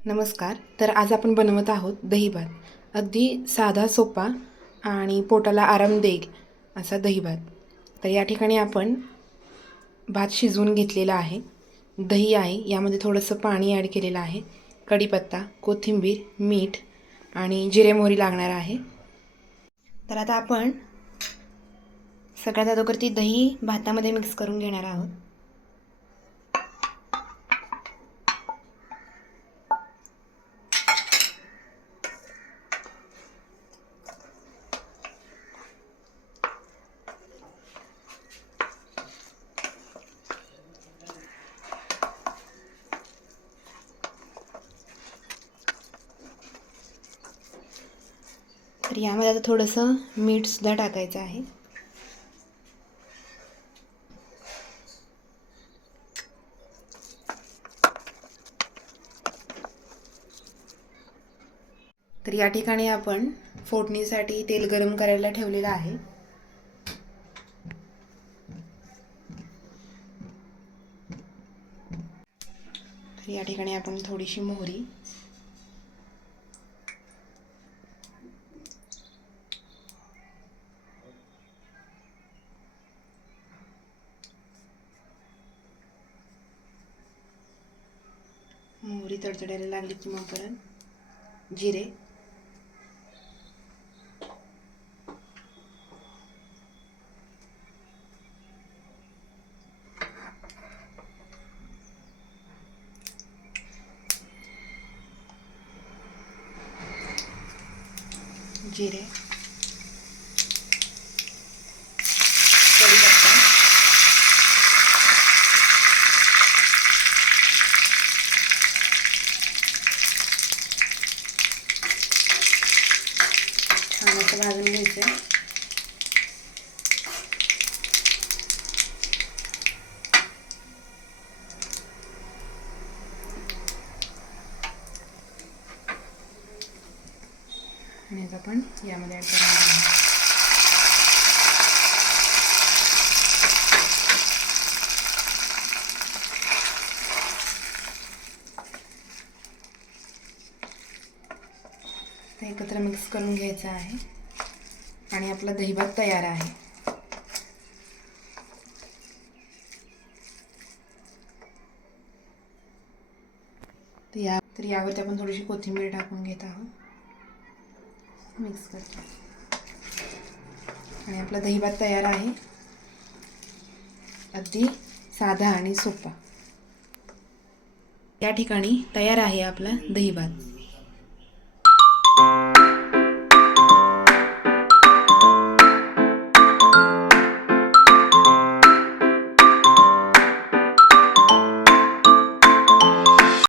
नमस्कार. तर आज आपण बनवत आहोत दही भात. अगदी साधा, सोपा आणि पोटाला आराम देईल असा दही भात. तर या ठिकाणी आपण भात शिजवून घेतलेला आहे. दही आहे, यामध्ये थोडंसं पाणी ॲड केलेलं आहे. कढीपत्ता, कोथिंबीर, मीठ आणि जिरे मोहरी लागणार आहे. तर आता आपण सगळ्यात अगोदर ती दही भातामध्ये मिक्स करून घेणार आहोत. तर यामध्ये आता थोडंसं मीठसुद्धा टाकायचं आहे. तर या ठिकाणी आपण फोडणीसाठी तेल गरम करायला ठेवलेलं आहे. तर या ठिकाणी आपण थोडीशी मोहरी, तडतडायला लागली की मग परत जिरे, जिरे, कढीपत्ता, छान असं भाजून घ्यायचं. आणि आता आपण यामध्ये ॲड करणार आहोत. ते एकत्र मिक्स करून घ्यायचं आहे आणि आपला दही भात तयार आहे. तर यावरती आपण थोडीशी कोथिंबीर टाकून घेत आहोत. मिक्स करतो आणि आपला दही भात तयार आहे. अगदी साधा आणि सोपा. या ठिकाणी तयार आहे आपला दही भात.